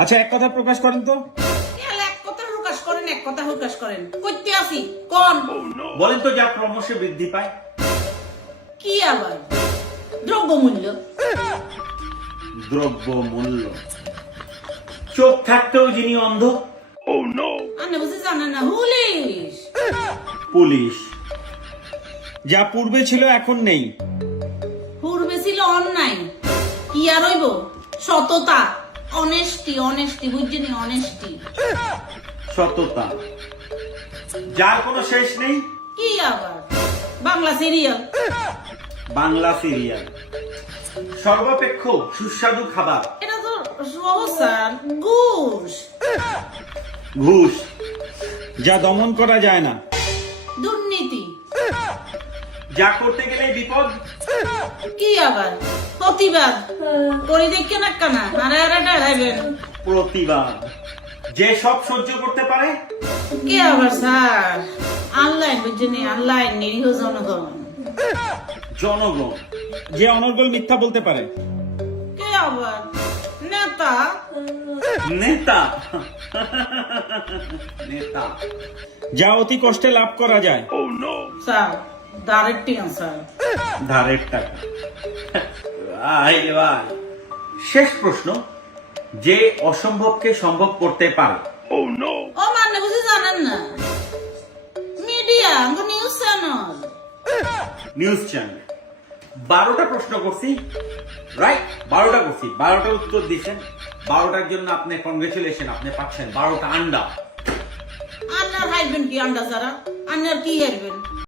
আচ্ছা, এক কথা প্রকাশ করেন তো। এক কথা প্রকাশ করেন, এক কথা প্রকাশ করেন। কইতে আসি কোন বলেন তো, যা ক্রমশ বৃদ্ধি পায়। কি আবার? দ্রব্যমূল্য। দ্রব্য মূল্য। চোখ থাকতেও যিনি অন্ধ। আপনি বুঝি জানেন না? পুলিশ। পুলিশ। যা পূর্বে ছিল এখন নেই। পূর্বে ছিল অন্যায়, কি আর হইব? সততা, অনেস্টি, অনেস্টি, বুঝছেন? অনেস্টি। সততা, যার কোনো শেষ নেই। কি আবার? বাংলা সিরিয়াল। বাংলা সিরিয়াল। সর্বাপেক্ষ সুস্বাদু খাবার। এটা তো সহজ স্যার, ঘুষ। ঘুষ, যা দমন করা যায় না। দুর্নীতি। যা করতে গেলে বিপদ। কি আবার? প্রতিবাদ করি দেখে না কানা হারা হারা ডাইবেন। প্রতিবাদ, যে সব সহ্য করতে পারে। কি আবার স্যার? অনলাইন, বুঝছেন? অনলাইন নিরীহ জনগণ। জনগণ, যে অনর্গল মিথ্যা বলতে পারে। কে আবার? নেতা। নেতা। নেতা, যা অতি কষ্টে লাভ করা যায়। Sir direct answer. ধারের টাকা। ভাই ভাই, শেষ প্রশ্ন, যে অসম্ভবকে সম্ভব করতে পারে। ও মানে বুঝি জানেন না? Media, news channel. News channel. 12টা প্রশ্ন করছি, রাইট? 12টা করছি, 12টার উত্তর দিচ্ছেন। 12টার জন্য আপনি কংগ্রেচুলেশন, আপনি পাচ্ছেন 12টা আন্ডা। আন্নার হাইবেন কি আন্ডা ছাড়া? আন্নার কি হারবেন?